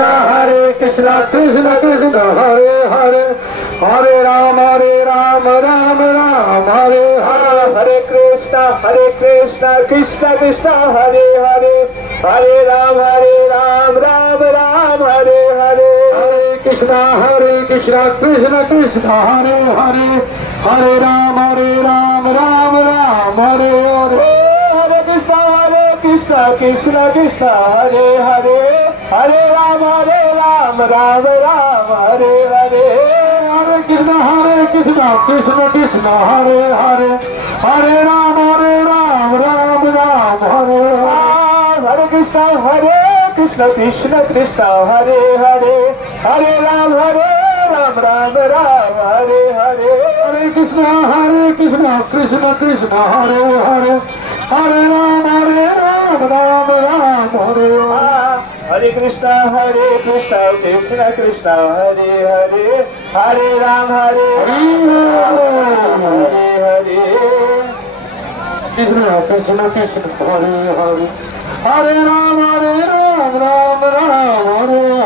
Hare Krishna, Krishna Krishna, Hare Hare, Hare Rama, Rama Rama, Hare Hare, Hare Krishna, Krishna Krishna, Hare Hare, Hare Rama, Rama Rama, Hare Hare, Hare Krishna, Krishna Krishna, Hare Hare, Hare Rama, Rama Rama, Hare Hare, Hare Krishna, Krishna Krishna, Hare Hare, Hare Rama, Rama Rama, Hare Hare, Hare Krishna, Krishna Krishna, Hare Hare, Hare Rama, Rama Rama, Hare Hare, Hare Krishna, Krishna Krishna, Hare Hare, Hare Rama, Rama Rama, Hare Hare, Hare Krishna, Krishna Krishna, Hare Hare, Hare Rama, Rama Rama, Hare Hare, Hare Krishna, Krishna Krishna, Hare Hare, Hare Rama, Rama, Hare Hare, Krishna Krishna Krishna, Hare Hare, Hare Rama, Rama Rama, Hare